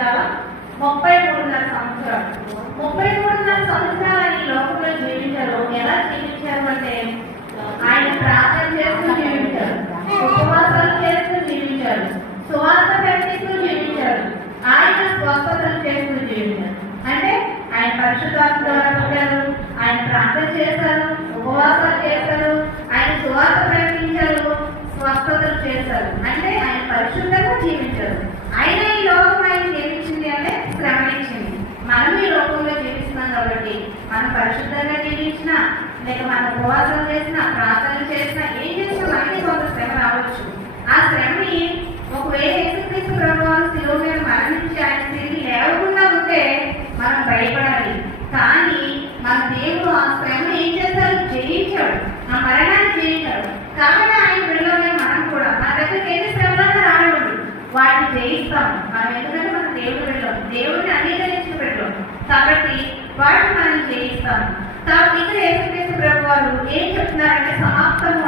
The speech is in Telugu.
33.5 సంవత్సరాలు 33.5 సంవత్సరాలు ఈ లోకంలో జీవించారు. ఎలా జీవించారు అంటే ఆయన ప్రార్థన చేస్తూ జీవించారు, ఉపవాసాలు చేస్తూ జీవించారు, సువార్త ప్రకటిస్తూ జీవించారు, ఆయన స్వస్థతలు చేస్తూ జీవించారు. అంటే ఆయన పరిశుద్ధాత్మ ద్వారా పుట్టారు, ఆయన ప్రార్థన చేశారు, ఉపవాసాలు చేశారు, ఆయన సువార్త ప్రకటించారు, స్వస్థతలు చేశారు. అంటే ఆయన పరిశుద్ధంగా జీవించారు. ఆయన ఈ లోకం ఆయన జీవించింది అంటే శ్రమ ఇచ్చింది. మనం ఈ లోకంలో జీవిస్తున్నాం కాబట్టి మనం పరిశుద్ధంగా జీవించినా, లేక మనం ఉపవాసం చేసినా, ప్రార్థన చేసినా, ఏం చేసినా మనకి కొంత శ్రమ రావచ్చు. ఆ శ్రమని ఒకవేళ యేసుక్రీస్తు ప్రభువారు శిలువ మీద మరణించి ఆయన తిరిగి లేవకుండా ఉంటే మనం భయపడాలి. కానీ మన దేవుడు ఆ శ్రమ ఏం చేశారు? జయించాడు, ఆ మరణాన్ని జయించాడు. కాబట్టి ఆయన బిడ్డలోనే మనం కూడా మన దగ్గరికి ఏది శ్రమలను రానివ్వండి, వాటిని జయిస్తాము మనం. ఎందుకంటే మన దేవుడు బిడ్డలం, దేవుడిని అంగీకరించిన బిడ్డలం కాబట్టి వాటిని మనం జయిస్తాము. కాబట్టి ఇక్కడ యేసుక్రీస్తు ప్రభువారు ఏం చెప్తున్నారంటే సమాప్తము